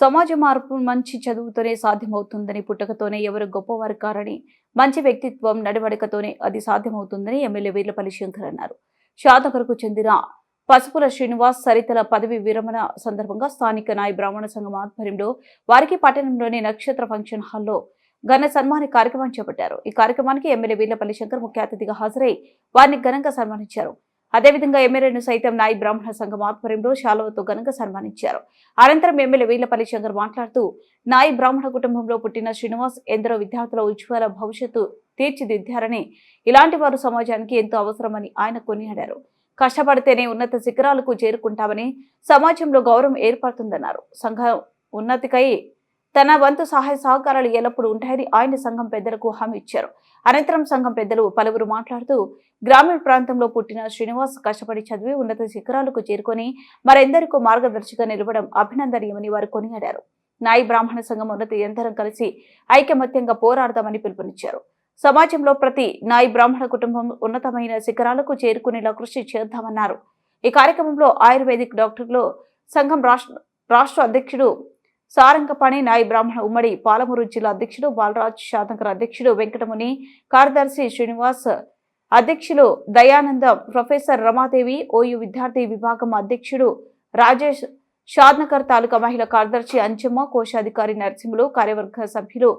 సమాజ మార్పు మంచి చదువుతోనే సాధ్యమవుతుందని పుట్టకతోనే ఎవరు గొప్పవారు కారని మంచి వ్యక్తిత్వం నడవడికతోనే అది సాధ్యమవుతుందని ఎమ్మెల్యే వీర్లపల్లి శంకర్ అన్నారు. శాతవరకు చెందిన పసుపుల శ్రీనివాస్ సరితల పదవి విరమణ సందర్భంగా స్థానిక నాయ బ్రాహ్మణ సంఘం ఆధ్వర్యంలో వారికి పట్టణంలోని నక్షత్ర ఫంక్షన్ హాల్లో ఘన సన్మాన కార్యక్రమం చేపట్టారు. ఈ కార్యక్రమానికి ఎమ్మెల్యే వీర్లపల్లి శంకర్ ముఖ్య అతిథిగా హాజరై వారిని ఘనంగా సన్మానించారు. అదేవిధంగా ఎమ్మెల్యేను సైతం నాయి బ్రాహ్మణ సంఘం ఆధ్వర్యంలో శాలువతో ఘనంగా సన్మానించారు. అనంతరం ఎమ్మెల్యే వీళ్ళపల్లి శంకర్ మాట్లాడుతూ నాయి బ్రాహ్మణ కుటుంబంలో పుట్టిన శ్రీనివాస్ ఎందరో విద్యార్థుల ఉజ్వల భవిష్యత్తు తీర్చిదిద్దారని ఇలాంటి వారు సమాజానికి ఎంతో అవసరమని ఆయన కొనియాడారు. కష్టపడితేనే ఉన్నత శిఖరాలకు చేరుకుంటామని సమాజంలో గౌరవం ఏర్పడుతుందన్నారు. సంఘం ఉన్నతికై తన వంతు సహాయ సహకారాలు ఎల్లప్పుడూ ఉంటాయని ఆయన సంఘం పెద్దలకు హామీ ఇచ్చారు. అనంతరం సంఘం పెద్దలు పలువురు మాట్లాడుతూ గ్రామీణ ప్రాంతంలో పుట్టిన శ్రీనివాస్ కష్టపడి చదివి ఉన్నత శిఖరాలకు చేరుకొని మరెందరికో మార్గదర్శిగా నిలవడం అభినందనీయమని వారు కొనియాడారు. నాయి బ్రాహ్మణ సంఘం ఉన్నత యంత్రం కలిసి ఐకమత్యంగా పోరాడదామని పిలుపునిచ్చారు. సమాజంలో ప్రతి నాయి బ్రాహ్మణ కుటుంబం ఉన్నతమైన శిఖరాలకు చేరుకునేలా కృషి చేద్దామన్నారు. ఈ కార్యక్రమంలో ఆయుర్వేదిక్ డాక్టర్లు సంఘం రాష్ట్ర రాష్ట్ర అధ్యక్షుడు సారంగపాణి నాయి బ్రాహ్మణ ఉమ్మడి పాలమూరు జిల్లా అధ్యక్షుడు బాలరాజ్ శాతంకర్ అధ్యక్షుడు వెంకటముని కార్యదర్శి శ్రీనివాస్ అధ్యక్షులు దయానందం ప్రొఫెసర్ రమాదేవి ఓయు విద్యార్థి విభాగం అధ్యక్షుడు రాజేష్ షాద్నగర్ తాలూకా మహిళా కార్యదర్శి అంచమ్మ కోశాధికారి నరసింహులు కార్యవర్గ సభ్యులు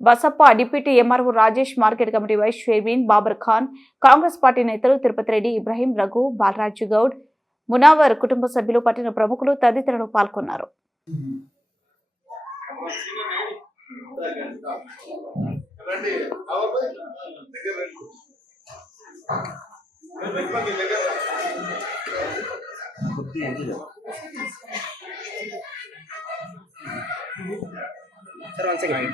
Basappa deputy MRO Rajesh market committee vice chairman Babar Khan Congress party నేతలు తిరుపతి రెడ్డి ఇబ్రహీం రఘు బాలరాజు గౌడ్ మునావర్ కుటుంబ సభ్యులు పట్టిన ప్రముఖులు తదితరులు పాల్గొన్నారు. రండి దగ్గర one second.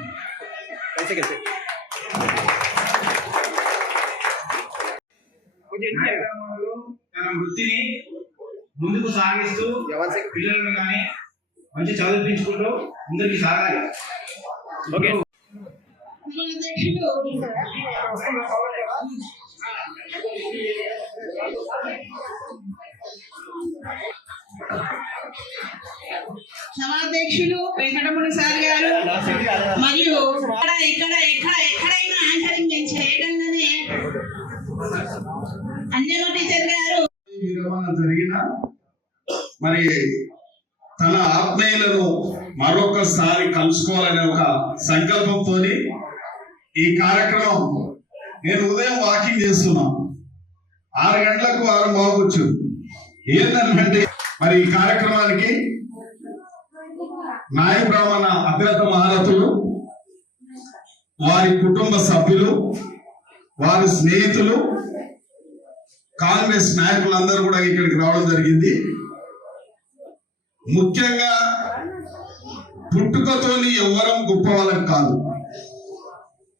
One second, sir. కార్యక్రమంలో తన వృత్తిని ముందుకు సాగిస్తూ. పిల్లలను కానీ మంచి చదివించుకుంటూ ముందుకు సాగాలి. సభాధ్యక్షులు వెంకటరమణ సార్ గారు మరియు ఇక్కడ ఇక్కడ ఇక్కడ ఎక్కడైనా యాంకరింగ్ నేను చేయగలనని అంజన టీచర్ గారు జరిగిన మరి తన ఆత్మీయులను మరొకసారి కలుసుకోవాలనే ఒక సంకల్పంతో ఈ కార్యక్రమం నేను ఉదయం వాకింగ్ చేస్తున్నా. ఆరు గంటలకు ఆరు బాగొచ్చు. ఏంటంటే మరి ఈ కార్యక్రమానికి నాయ బ్రాహ్మణ అగ్రత మహారథులు వారి కుటుంబ సభ్యులు వారి స్నేహితులు కాంగ్రెస్ నాయకులందరూ కూడా ఇక్కడికి రావడం జరిగింది. ముఖ్యంగా పుట్టుకతోని ఎవ్వరం గొప్పవాళ్ళం కాదు.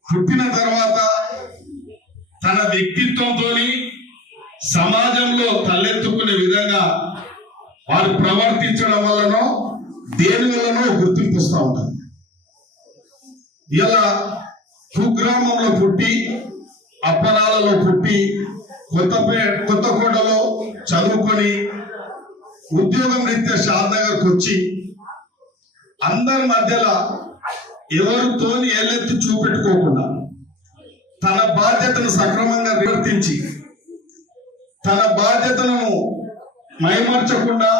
పుట్టిన తర్వాత తన వ్యక్తిత్వంతో సమాజంలో తలెత్తుకునే విధంగా వారు ప్రవర్తించడం వల్లనో దేని వల్లనో గుర్తింపు వస్తూ ఉంటారు. ఇలా కుగ్రామంలో పుట్టి అప్పనాలలో పుట్టి కొత్తపే కొత్తకోటలో చదువుకొని ఉద్యోగం రీత్యా షాద్నగర్కి వచ్చి అందరి మధ్యలో ఎవరితోని ఎల్లెత్తి చూపెట్టుకోకుండా తన బాధ్యతను సక్రమంగా నిర్వర్తించి తన బాధ్యతలను మైమర్చకుండా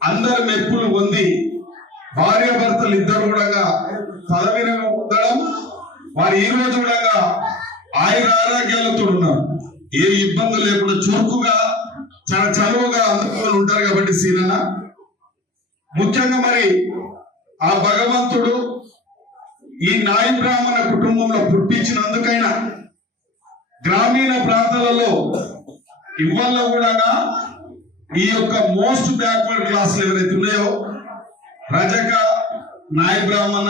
అందరి మెప్పులు పొంది భార్యాభర్తలు ఇద్దరు కూడా పదవిని పొందడం వారు ఈ రోజు కూడా ఆయుర ఆరోగ్యాలతో ఉన్నారు. ఏ ఇబ్బంది లేకుండా చురుకుగా చాలా చనువుగా అందుకొని ఉంటారు కాబట్టి సీనన్న. ముఖ్యంగా మరి ఆ భగవంతుడు ఈ నాయి బ్రాహ్మణ కుటుంబంలో పుట్టించినందుకైనా గ్రామీణ ప్రాంతాలలో ఇవాళ కూడా ఈ యొక్క మోస్ట్ బ్యాక్వర్డ్ క్లాసులు ఎవరైతే ఉన్నాయో రజక నాయ బ్రాహ్మణ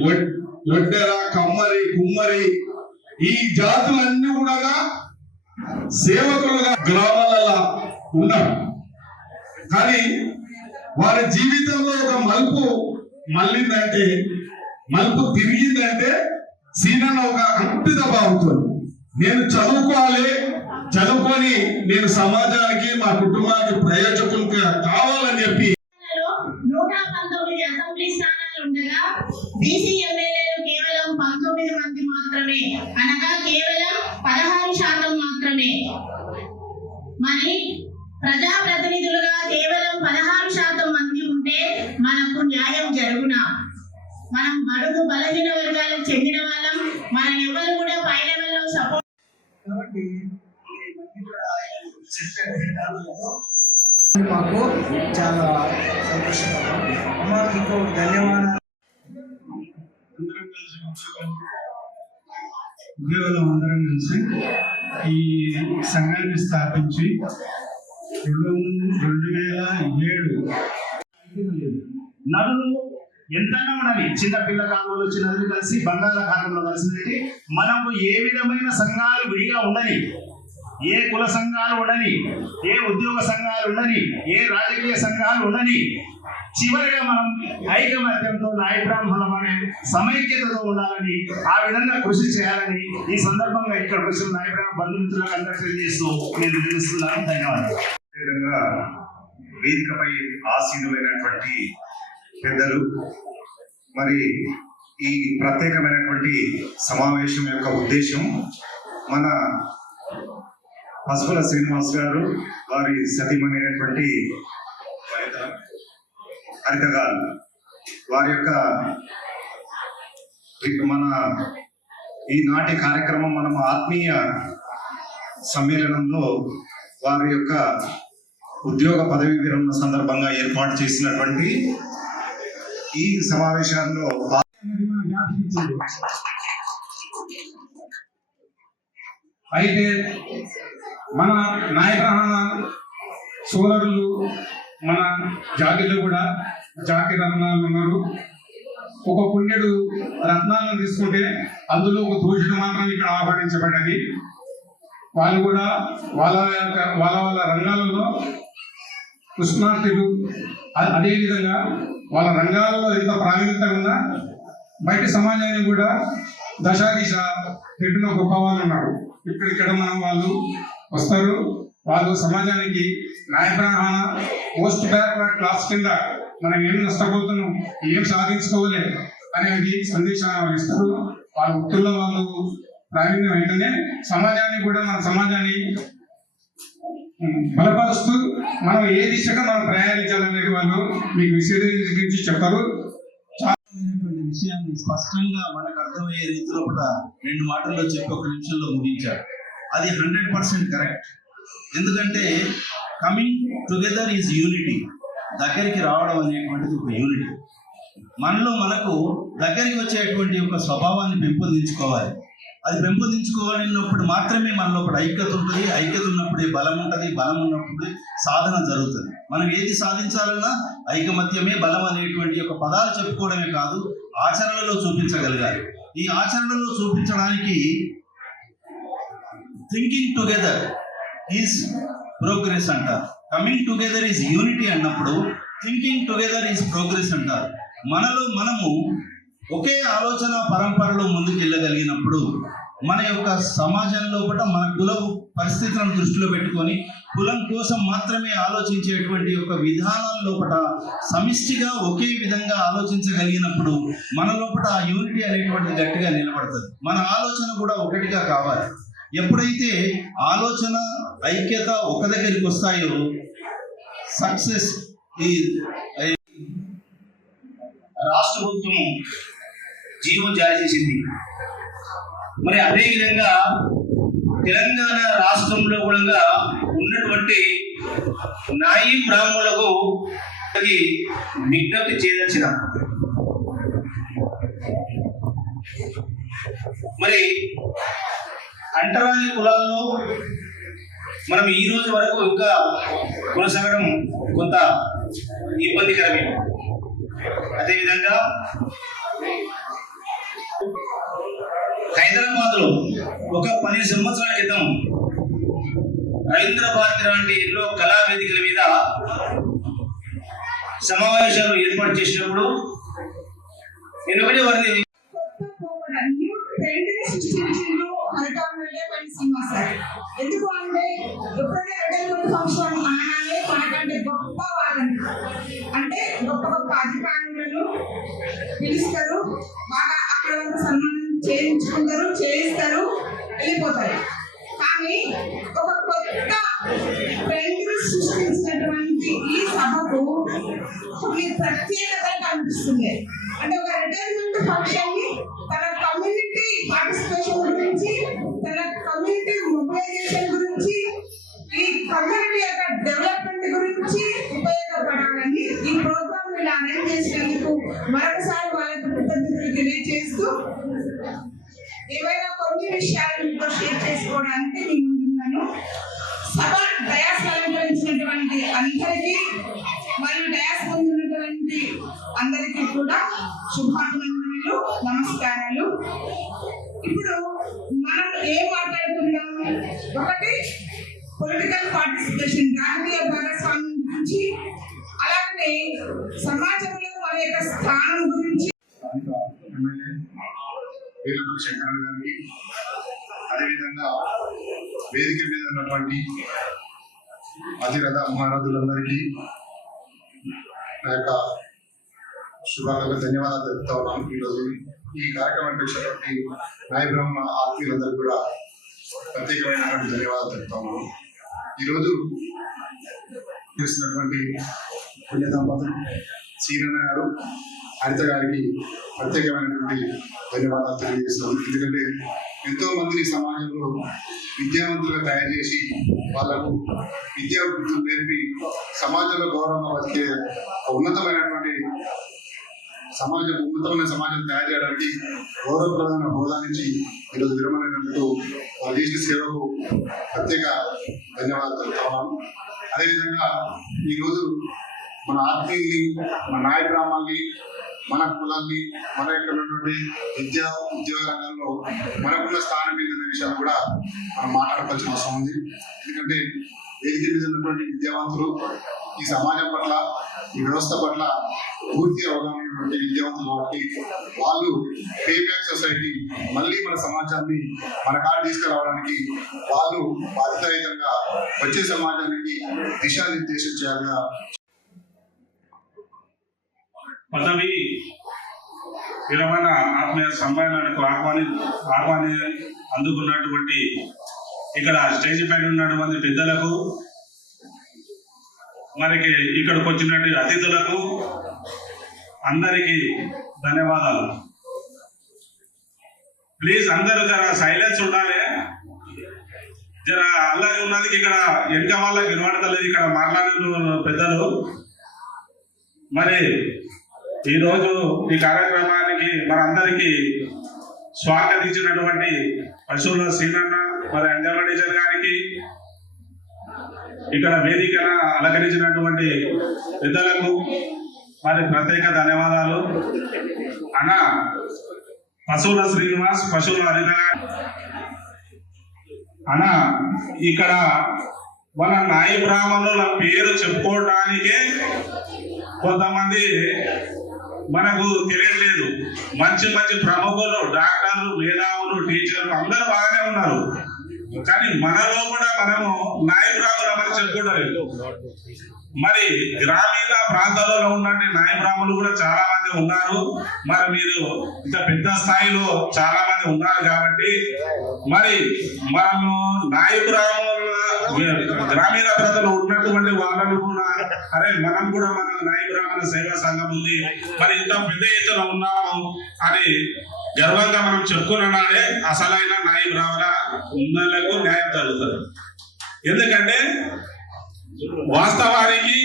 ఒడ్డెర వడ్డెర కమ్మరి కుమ్మరి ఈ జాతులన్నీ కూడా సేవకులుగా గ్రామాలలో ఉన్నారు. కానీ వారి జీవితంలో ఒక మలుపు మళ్ళిందంటే మలుపు తిరిగిందంటే సీనన్న ఒక అంకిత భావంతో నేను చదువుకోవాలి చదువుకొని నేను సమాజానికి మా కుటుంబానికి ప్రయోజకులుగా కావాలని చెప్పి నూట పంతొమ్మిది బీసీ ఎమ్మెల్యేలు కేవలం పంతొమ్మిది మంది మాత్రమే. అనగా కేవలం పదహారు శాతం మాత్రమే. మరి ప్రజాప్రతినిధులుగా కేవలం పదహారు శాతం మంది ఉంటే మనకు న్యాయం జరుగునా బడుగు బలహీన వర్గాలకు చెందిన వాళ్ళం. మన ఎవరు కూడా పై లెవెల్లో సపోర్ట్ కాబట్టి ఆయన చెప్పే విధానంలో మాకు చాలా సంతోషంగా ఉంది. అమ్మ మీకు ధన్యవాదాలు. అందరం కలిసి ఉద్యోగం ఉద్యోగులు అందరం కలిసి ఈ సంఘాన్ని స్థాపించి రెండు రెండు వేల ఏడు. నదులు ఎంతైనా ఉండాలి. చిన్న పిల్ల కాలంలో చిన్నది నదులు కలిసి బంగాళాఖాతంలో కలిసినట్టు మనకు ఏ విధమైన సంఘాలు విడిగా ఉండని ఏ కుల సంఘాలు ఉండని ఏ ఉద్యోగ సంఘాలు ఉండని ఏ రాజకీయ సంఘాలు ఉండని చివరిగా మనం ఐకమత్యంతో నాయబ్రాహ్మణం అనే సమైక్యతతో ఉండాలని ఆ విధంగా కృషి చేయాలని ఈ సందర్భంగా ఇక్కడ వచ్చిన నాయబ్రాహ్మ బంధుమిత్రులకు అందరూ తెలియజేస్తూ నేను తెలుస్తున్నాను ధన్యవాదాలు. విధంగా వేదికపై ఆసీనులైనటువంటి పెద్దలు. మరి ఈ ప్రత్యేకమైనటువంటి సమావేశం యొక్క ఉద్దేశం మన పసుపుల శ్రీనివాస్ గారు వారి సతీమణి అయినటువంటి హరిత గారు వారి యొక్క మన ఈనాటి కార్యక్రమం మనం ఆత్మీయ సమ్మేళనంలో వారి యొక్క ఉద్యోగ పదవి విరమణ సందర్భంగా ఏర్పాటు చేసినటువంటి ఈ సమావేశాల్లో అయితే మన నాయబ్రహ్మణ సోదరులు మన జాతిలో కూడా జాతి రత్నాలు ఉన్నారు. ఒక పుణ్యుడు రత్నాలను తీసుకుంటే అందులో ఒక దూషణ మాత్రం ఇక్కడ ఆహ్వానించబడ్డది. వాళ్ళు కూడా వాళ్ళ యొక్క వాళ్ళ వాళ్ళ రంగాలలో కృష్ణార్థులు అదేవిధంగా వాళ్ళ రంగాలలో ఎంత ప్రావీణ్యత ఉన్నా బయట సమాజాన్ని కూడా దశాదిశ పెట్టిన గొప్ప వాళ్ళు ఉన్నారు. ఇక్కడ ఇక్కడ మనం వాళ్ళు వస్తారు. వాళ్ళు సమాజానికి న్యాయ బ్రాహ్మణ పోస్ట్ బ్యాక్వర్డ్ క్లాస్ కింద మనం ఏం నష్టపోతున్నాం ఏం సాధించుకోవాలి అనేది సందేశాన్ని వాళ్ళు ఇస్తారు. వాళ్ళ వృత్తుల్లో వాళ్ళు ప్రావీణ్యం వెంటనే సమాజాన్ని కూడా మన సమాజాన్ని బలపరుస్తూ మనం ఏ దిశగా మనం ప్రయాణించాలనేది వాళ్ళు మీకు విశదీకరించి చెప్తారు విషయాన్ని స్పష్టంగా మనకు అర్థమయ్యే రీతిలో కూడా రెండు మాటల్లో చెప్పి ఒక నిమిషంలో ముగించారు. అది హండ్రెడ్ పర్సెంట్ కరెక్ట్ ఎందుకంటే కమింగ్ టుగెదర్ ఈజ్ యూనిటీ దగ్గరికి రావడం అనేటువంటిది ఒక యూనిటీ మనలో మనకు దగ్గరికి వచ్చేటువంటి ఒక స్వభావాన్ని పెంపొందించుకోవాలి. అది పెంపొందించుకోవాలన్నప్పుడు మాత్రమే మనలో ఒక ఐక్యత ఉంటుంది. ఐక్యత ఉన్నప్పుడే బలం ఉంటుంది. బలం ఉన్నప్పుడే సాధన జరుగుతుంది. మనం ఏది సాధించాలన్నా ఐకమత్యమే బలం అనేటువంటి ఒక పదాలు చెప్పుకోవడమే కాదు ఆచరణలో చూపించగలగాలి. ఈ ఆచరణలో చూపించడానికి థింకింగ్ టుగెదర్ ఈజ్ ప్రోగ్రెస్ అంటారు. కమింగ్ టుగెదర్ ఈజ్ యూనిటీ అన్నప్పుడు థింకింగ్ టుగెదర్ ఈజ్ ప్రోగ్రెస్ అంటారు. మనలో మనము ఒకే ఆలోచన పరంపరలో ముందుకు వెళ్ళగలిగినప్పుడు మన యొక్క సమాజంలో కూడా మన కుల పరిస్థితులను దృష్టిలో పెట్టుకొని కులం కోసం మాత్రమే ఆలోచించేటువంటి ఒక విధానం లోపల సమిష్టిగా ఒకే విధంగా ఆలోచించగలిగినప్పుడు మన లోపల ఆ యూనిటీ అనేటువంటిది గట్టిగా నిలబడుతుంది. మన ఆలోచన కూడా ఒకటిగా కావాలి. ఎప్పుడైతే ఆలోచన ఐక్యత ఒక దగ్గరికి వస్తాయో సక్సెస్ ఈ రాష్ట్ర ప్రభుత్వం జీవం జారీ చేసింది. మరి అదేవిధంగా తెలంగాణ రాష్ట్రంలో కూడా ఉన్నటువంటి నాయి బ్రాహ్మణులకు విజ్ఞప్తి చేయదలిచిన. మరి అంటరాని కులాల్లో మనం ఈ రోజు వరకు ఇంకా కొనసాగడం కొంత ఇబ్బందికరమే. అదేవిధంగా హైదరాబాద్ లో ఒక పది సంవత్సరాల క్రితం రవీంద్ర భారతి లాంటి ఎన్నో కళా వేదికల మీద సమావేశాలు ఏర్పాటు చేసినప్పుడు నేను ఒకటి వారిని ప్రత్యేకత కనిపిస్తుంది అంటే ఒక రిటైర్మెంట్ ఫంక్షన్ని తన జాతీయ భాగస్వామ్యం గురించి అలాగే సమాజంలో మన యొక్క స్థానం గురించి శంకరన్ గారికి అదేవిధంగా వేదిక మీద ఉన్నటువంటి అధిరథ మహారథులందరికీ నా యొక్క శుభాకాంక్షలు ధన్యవాదాలు తెలుపుతా ఉన్నాను. ఈరోజు ఈ కార్యక్రమానికి వచ్చినటువంటి నాయబ్రహ్మ ఆత్మీయులందరూ కూడా ప్రత్యేకమైనటువంటి ధన్యవాదాలు తెలుపుతా ఉన్నాను. ఈరోజు చేసినటువంటి పుణ్య దంపతులు సీనన్న గారు హరిత గారికి ప్రత్యేకమైనటువంటి ధన్యవాదాలు తెలియజేస్తున్నాను ఎందుకంటే ఎంతో మందిని సమాజంలో విద్యావంతులుగా తయారు చేసి వాళ్ళకు విద్యా వృత్తులు నేర్పి సమాజంలో గౌరవంగా బతికే ఉన్నతమైనటువంటి సమాజం ఉన్నతమైన సమాజం తయారు చేయడానికి గౌరవప్రదమైన హోదా నుంచి ఈరోజు విరమణైనందుకు వాళ్ళు చేసిన సేవకు ప్రత్యేక ధన్యవాదాలు తెలుపుతున్నాను. అదేవిధంగా ఈరోజు మన ఆత్మీయుల్ని మన నాయ గ్రామాల్ని మన కులాన్ని మన యొక్క ఉన్నటువంటి విద్యా ఉద్యోగ రంగంలో మనకున్న స్థానం ఏంటనే విషయాలు కూడా మనం మాట్లాడవలసిన అవసరం ఉంది. ఎందుకంటే వేదిక మీద ఉన్నటువంటి విద్యావంతులు ఈ సమాజం పట్ల ఈ వ్యవస్థ పట్ల పూర్తి అవగాహన ఉన్నటువంటి విద్యావంతులు కాబట్టి వాళ్ళు పే బ్యాక్ సొసైటీ మళ్ళీ మన సమాజాన్ని మన కాడ తీసుకురావడానికి వాళ్ళు బాధ్యతాయుతంగా వచ్చే సమాజానికి దిశానిర్దేశం చేయాలిగా పదవి విరమణ ఆత్మీయ సమ్మేళనకు ఆహ్వాని ఆహ్వాని అందుకున్నటువంటి ఇక్కడ స్టేజ్ పైన ఉన్నటువంటి పెద్దలకు మనకి ఇక్కడికి వచ్చినటువంటి అతిథులకు అందరికీ ధన్యవాదాలు. ప్లీజ్ అందరూ జర సైలెన్స్ ఉండాలి. జర అల్లరి ఉన్నది ఇక్కడ వెనక వాళ్ళకి వినబడతలేదు ఇక్కడ మాట్లాడిన పెద్దలు. మరి ఈరోజు ఈ కార్యక్రమానికి మనందరికీ స్వాగతించినటువంటి పశువుల శ్రీనన్న మరి అంజనవాడి టీచర్ గారికి ఇక్కడ వేదికన అలంకరించినటువంటి పెద్దలకు మరి ప్రత్యేక ధన్యవాదాలు. అన్న పశువుల శ్రీనివాస్ పశువుల హరిత అన్న ఇక్కడ మన నాయ బ్రాహ్మణుల పేరు చెప్పుకోవటానికే కొంతమంది మనకు తెలియట్లేదు. మంచి మంచి ప్రముఖులు డాక్టర్లు మేధావులు టీచర్లు అందరూ బాగానే ఉన్నారు. కానీ మనలో కూడా మనము నాయకురాలు అమలు చెప్పుకోవడం మరి గ్రామీణ ప్రాంతాలలో ఉన్నటువంటి నాయ బ్రాహ్మణులు కూడా చాలా మంది ఉన్నారు. మరి మీరు ఇంత పెద్ద స్థాయిలో చాలా మంది ఉన్నారు కాబట్టి మరి మనము నాయ బ్రాహ్మణుల గ్రామీణ ప్రజలు ఉన్నటువంటి వాళ్ళను కూడా అరే మనం కూడా మన నాయ బ్రాహ్మణ సేవా సంఘం ఉంది. మరి ఇంత పెద్ద ఎత్తున ఉన్నాము అని గర్వంగా మనం చెప్పుకున్నాడే అసలైన నాయ బ్రాహ్మణ ఉన్నలకు న్యాయం జరుగుతుంది. ఎందుకంటే వాస్తవానికి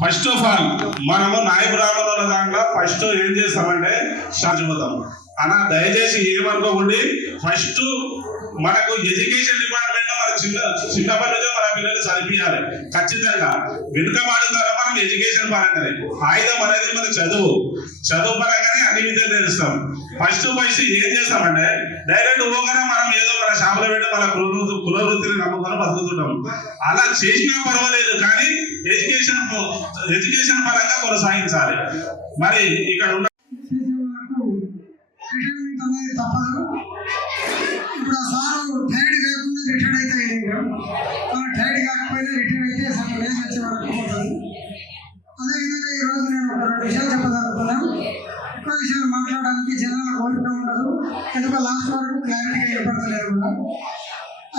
ఫస్ట్ ఆఫ్ ఆల్ మనము నాయ బ్రాహ్మణుల దాంట్లో ఫస్ట్ ఏం చేస్తామంటే శాశ్వతం అన్న దయచేసి ఏమనుకోకండి ఫస్ట్ మనకు ఎడ్యుకేషన్ డిపార్ట్మెంట్ చిన్న చిన్నప్పటి మన పిల్లలు చదివించాలి ఖచ్చితంగా వెనుకబాడుతారా మనం ఎడ్యుకేషన్ పరంగానే ఆయుధం అనేది మన చదువు. చదువు పరంగానే అన్ని విద్యలు నేర్స్తాం ఫస్ట్ ఫస్ట్ ఏం చేస్తామంటే డైరెక్ట్ పోగానే మనం ఏదో మన షాపులో పెట్టి మన కుల కుల వృత్తిని నమ్ముకొని బతుకుతుంటాం. అలా చేసినా పర్వాలేదు కానీ ఎడ్యుకేషన్ ఎడ్యుకేషన్ పరంగా కొనసాగించాలి. మరి ఇక్కడ ఉన్న రిటైర్మెంట్ అనేది తప్పదు ఇప్పుడు ఆ సారు టైర్డ్ కాకుండా రిటైర్డ్ అయితే అయ్యాడు మన టైర్డ్ కాకపోయినా రిటైర్డ్ అయితే సగం వేసి వచ్చే వరకు పోతుంది అదేవిధంగా ఈరోజు నేను ఒక రెండు విషయాలు చెప్పదలుచుకున్నాను. ఎక్కువ విషయాలు మాట్లాడడానికి జనాల కోరిక ఉండదు. ఎందుకంటే లాస్ట్ వరకు క్లారిటీగా ఏర్పడతలేదు కూడా.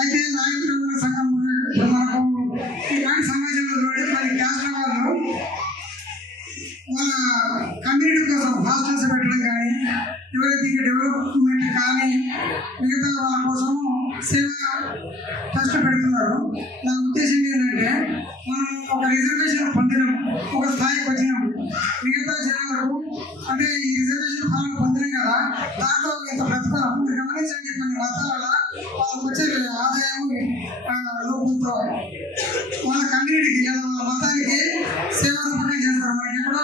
అయితే నాయకుల సంఘం మనకు ఈనాటి సమాజంలో చూడండి మరి క్యాస్ట్ వాళ్ళు వాళ్ళ పెట్టడం కానీ ఎవరైతే ఇంకా డెవలప్మెంట్ కానీ మిగతా వాళ్ళ కోసము సేవ ట్రస్ట్ పెడుతున్నారు నా ఉద్దేశం ఏంటంటే మనం ఒక రిజర్వేషన్ పొందినాం ఒక స్థాయికి వచ్చినాం మిగతా జనాలకు అంటే ఈ రిజర్వేషన్ ఫలం పొందినాం కదా దాంట్లో ఇంత ప్రతిఫలం మీరు గమనించండి కొన్ని మతాల వాళ్ళకి వచ్చే ఆదాయం లోపంతో వాళ్ళ కమ్యూనిటీకి లేదా వాళ్ళ మతానికి సేవ రూపంగా చేస్తారు. మనకి ఎక్కడో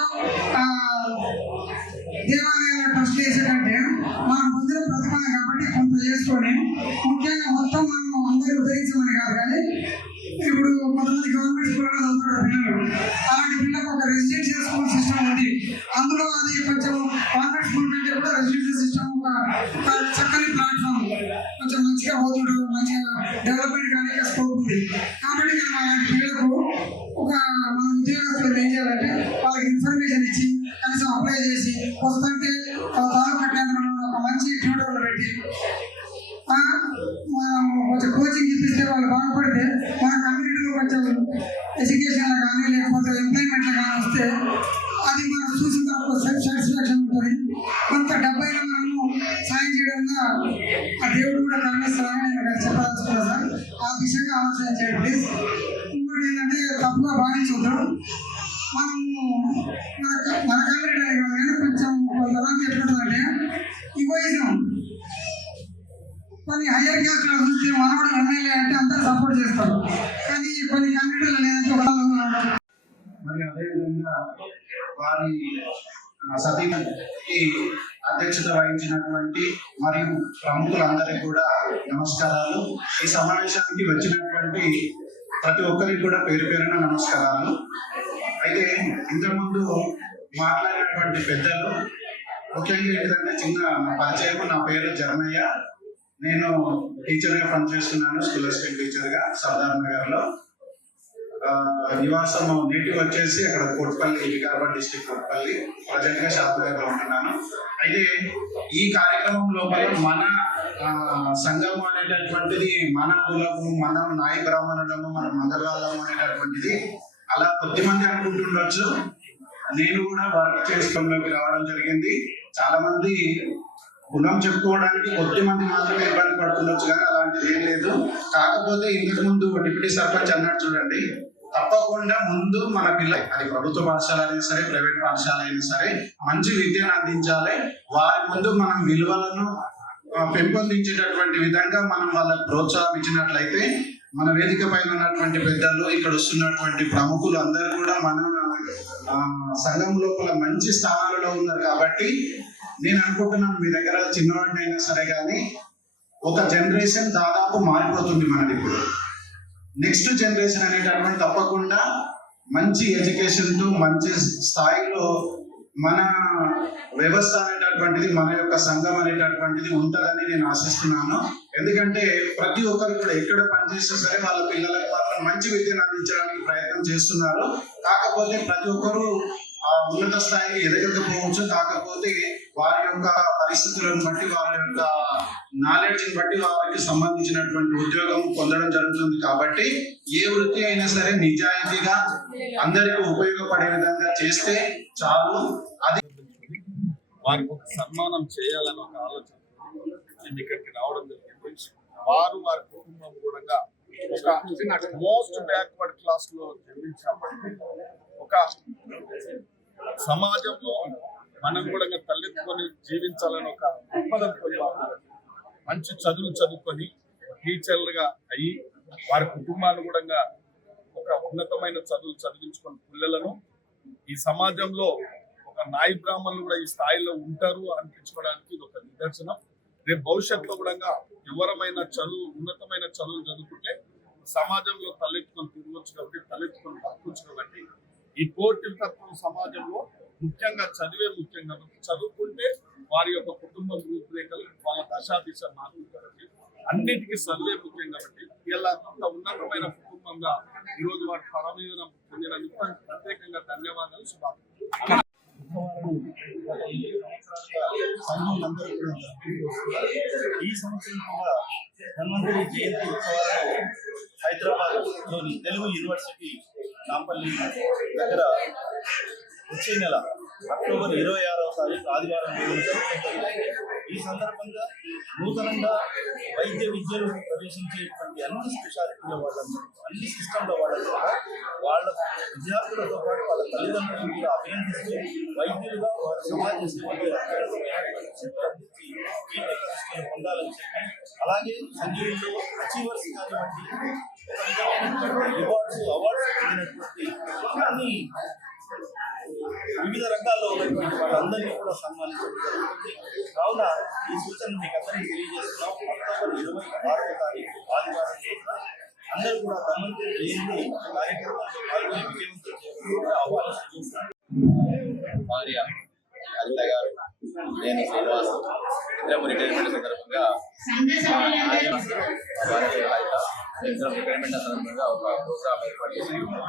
అది కొంచెం ఆన్లైన్ స్కూల్ పెట్టే కూడా రెసిడెన్షియల్ సిస్టమ్ ఒక చక్కని ప్లాట్ఫామ్ కొంచెం మంచిగా పోతుండ్రు మంచిగా డెవలప్మెంట్ కానీ స్కోప్ ఉంది. కాబట్టి మనం అలాంటి పిల్లలకు ఒక మన ఉద్యోగస్తులు ఏం చేయాలంటే వాళ్ళకి ఇన్ఫర్మేషన్ ఇచ్చి కనీసం అప్లై చేసి వస్తుంటే తాలూకా కేంద్రంలో ఒక మంచి ట్యూటర్లు పెట్టి మనం కొంచెం కోచింగ్ ఇప్పిస్తే వాళ్ళు బాగుపడితే మన కమ్యూనిటీలో కొంచెం ఎడ్యుకేషన్లో కానీ లేకపోతే ఎంప్లాయ్మెంట్లో కానీ వస్తే అది మనం చూసిన తర్వాత సెల్ఫ్ సాటిస్ఫాక్షన్ ఉంటుంది. కొంత డబ్బైనా మనము సాయం చేయడంగా ఆ దేవుడు కూడా కరుణిస్తారని నేను చెప్పదలుచుకున్నా సార్. ఆ విషయంగా ఆలోచన చేయండి ప్లీజ్ ఇంకోటి ఏంటంటే తప్పుగా భావించవద్దు మనము మన మన కమ్యూనిటీ కాదు కానీ కొంచెం కొంతమంది ఎట్లుంటుందంటే ఇగోయిజం కొన్ని హయ్యర్ క్యాస్ట్లో చూస్తే మనవడు ఎమ్మెల్యే అంటే అందరూ సపోర్ట్ చేస్తారు. కానీ కొన్ని కమ్యూనిటీలు లేదంటే వాళ్ళు మరి అదేవిధంగా వారి ఆ, అధ్యక్షత వహించినటువంటి మరియు ప్రముఖులందరికీ కూడా నమస్కారాలు. ఈ సమావేశానికి వచ్చినటువంటి ప్రతి ఒక్కరికి కూడా పేరు పేరున నమస్కారాలు. అయితే ఇంతకుముందు మాట్లాడినటువంటి పెద్దలు ముఖ్యంగా ఏంటంటే చిన్న పరిచయం నా పేరు జర్మయ్య. నేను టీచర్గా పనిచేస్తున్నాను స్కూల్ అసిస్టెంట్ టీచర్గా సర్దార్ నగర్లో. నివాసం నేటివ్ వచ్చేసి అక్కడ కోట్పల్లి వికారాబాద్ డిస్టిక్ కోట్పల్లి. ప్రజెంట్గా షాద్నగర్లో ఉంటున్నాను. అయితే ఈ కార్యక్రమం లోపల మన సంఘం అనేటటువంటిది మన కులము మనం నాయ బ్రాహ్మణులము మన మంగళవాళ్ళము అనేటటువంటిది అలా కొద్దిమంది అనుకుంటుండొచ్చు. నేను కూడా వర్క్ చేసుకోవడంలోకి రావడం జరిగింది. చాలా మంది గుణం చెప్పుకోవడానికి కొద్ది మంది మాత్రమే ఇబ్బంది పడుతుండొచ్చు కానీ అలాంటిది ఏం లేదు. కాకపోతే ఇంతకు ముందు డిప్యూటీ సర్పంచ్ అన్నట్టు చూడండి తప్పకుండా ముందు మన పిల్ల అది ప్రభుత్వ పాఠశాల అయినా సరే ప్రైవేట్ పాఠశాల అయినా సరే మంచి విద్యను అందించాలి. వారి ముందు మనం విలువలను పెంపొందించేటటువంటి విధంగా మనం వాళ్ళకి ప్రోత్సాహం ఇచ్చినట్లయితే మన వేదిక పైన ఉన్నటువంటి పెద్దలు ఇక్కడ వస్తున్నటువంటి ప్రముఖులు అందరూ కూడా మన సంఘం లోపల మంచి స్థానాలలో ఉన్నారు కాబట్టి నేను అనుకుంటున్నాను మీ దగ్గర చిన్నవాడినైనా సరే కానీ ఒక జనరేషన్ దాదాపు మారిపోతుంది మనది ఇప్పుడు. నెక్స్ట్ జనరేషన్ అనేటటువంటి తప్పకుండా మంచి ఎడ్యుకేషన్తో మంచి స్థాయిలో మన వ్యవస్థ అనేటటువంటిది మన యొక్క సంఘం అనేటటువంటిది ఉంటుందని నేను ఆశిస్తున్నాను. ఎందుకంటే ప్రతి ఒక్కరు కూడా ఎక్కడ పనిచేస్తే సరే వాళ్ళ పిల్లలకు మాత్రం మంచి విద్యను అందించడానికి ప్రయత్నం చేస్తున్నారు. కాకపోతే ప్రతి ఒక్కరూ ఉన్నత స్థాయికి ఎదగకపోవచ్చు కాకపోతే వారి యొక్క పరిస్థితులను బట్టి వారి యొక్క నాలెడ్జ్ బట్టి వారికి సంబంధించినటువంటి ఉద్యోగం పొందడం జరుగుతుంది కాబట్టి ఏ వృత్తి అయినా సరే నిజాయితీగా అందరికీ ఉపయోగపడే విధంగా చేస్తే చాలు. అది వారికి ఒక సన్మానం చేయాలని ఒక ఆలోచన నేను ఇక్కడికి రావడం జరిగింది. వారు వారి కుటుంబం కూడా ఒక మోస్ట్ బ్యాక్వర్డ్ క్లాస్లో జన్మించినప్పటికీ ఒక సమాజంలో మనం కూడా తలెత్తుకొని జీవించాలని ఒక దృక్పథంతో మంచి చదువులు చదువుకొని టీచర్లుగా అయ్యి వారి కుటుంబాలు కూడా ఒక ఉన్నతమైన చదువులు చదివించుకున్న పిల్లలను ఈ సమాజంలో ఒక నాయి బ్రాహ్మణులు కూడా ఈ స్థాయిలో ఉంటారు అనిపించుకోవడానికి ఇది ఒక నిదర్శనం. రేపు భవిష్యత్తులో కూడా ఎవరమైన చదువు ఉన్నతమైన చదువులు చదువుకుంటే సమాజంలో తలెత్తుకొని తిరగచ్చు కాబట్టి తలెత్తుకొని బతకొచ్చు కాబట్టి ఈ పోటీ తత్వం సమాజంలో ముఖ్యంగా చదివే ముఖ్యం కాబట్టి చదువుకుంటే వారి యొక్క కుటుంబ రూపురేఖలు వాళ్ళ దశాదిశ మారుతుంది కాబట్టి అన్నిటికీ చదివే ముఖ్యం కాబట్టి ఇలా కొంత ఉన్నతమైన కుటుంబంగా ఈరోజు వారి పరమీదనం పొందినందుకు ప్రత్యేకంగా ధన్యవాదాలు శుభాకాంక్షలు. ఈ సంవత్సరం కూడా ధన్వంతరి జయంతి ఉత్సవాలను హైదరాబాద్లోని తెలుగు యూనివర్సిటీ నాంపల్లి దగ్గర వచ్చే నెల అక్టోబర్ ఇరవై ఆరవ తారీఖు ఆదివారం ఈ సందర్భంగా నూతనంగా వైద్య విద్యలో ప్రవేశించేటువంటి అన్ని స్పెషాలిటీల వాళ్ళందరూ అన్ని సిస్టమ్ల వాళ్ళందరూ వాళ్ళ విద్యార్థులతో పాటు వాళ్ళ తల్లిదండ్రులను కూడా అభినందిస్తూ వైద్యులుగా వారి సమాజ సేవలు పొందాలని చెప్పి అలాగే సంజీవుల్లో అచీవర్స్ కానివ్వండి అవార్డ్స్ రివార్డ్స్ అవార్డ్స్ అన్ని వివిధ రంగాల్లో ఉన్నటువంటి వాళ్ళందరినీ కూడా సన్మానించడం జరుగుతుంది. కావున ఈ సూచన మీకు అందరికీ తెలియజేస్తున్నాం. అక్టోబర్ ఇరవై ఆరవ తారీఖు ఆదివారం రోజున అందరూ కూడా ధన్వంతరి జయంతి కార్యక్రమంలో పాల్గొని విజయవంతం చేయాలని ఆహ్వానిస్తున్నాం భార్య అనిత గారు నేను శ్రీనివాస్ రిటైర్మెంట్ సందర్భంగా సంఘ సభ్యులందరూ సందర్భంగా ఒక ప్రోగ్రామ్ ఏర్పాటు చేశాము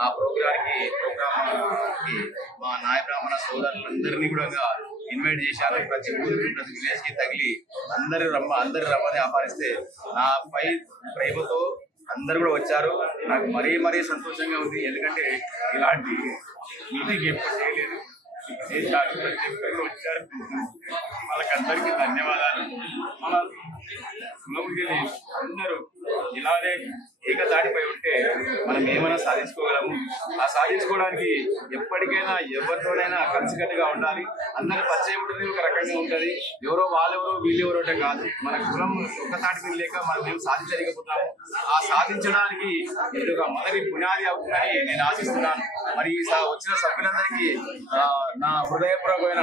ఆ ప్రోగ్రామ్కి ప్రోగ్రామ్కి మా నాయ బ్రాహ్మణ సోదరులందరినీ కూడా ఇన్వైట్ చేశాను ప్రతి ఊరికి ప్రతి విలేజ్కి తగిలి అందరు రమ్మ అందరు రమ్మని ఆహ్వానిస్తే నాపై ప్రేమతో అందరు కూడా వచ్చారు. నాకు మరీ మరీ సంతోషంగా ఉంది. ఎందుకంటే ఇలాంటి మీటింగ్ ఎప్పుడు చేయలేదు. చేశారు ప్రతి ఒక్కరు వచ్చారు వాళ్ళకందరికీ ధన్యవాదాలు. మన కులముడి అందరూ ఇలానే ఏకదాటిపై ఉంటే మనం ఏమైనా సాధించుకోగలము. ఆ సాధించుకోవడానికి ఎప్పటికైనా ఎవరితోనైనా కలిసికట్టుగా ఉండాలి. అందరి పరిచయం ఉంటుంది ఒక రకంగా ఉంటుంది. ఎవరో వాళ్ళెవరో వీళ్ళెవరో అంటే కాదు. మన కులం ఒక్కసాటి మీద లేక మనం మేము సాధించలేకపోతాము ఆ సాధించడానికి ఇది ఒక మొదటి పునాది అవుతుందని నేను ఆశిస్తున్నాను. మరి వచ్చిన సభ్యులందరికీ నా హృదయపూర్వకమైన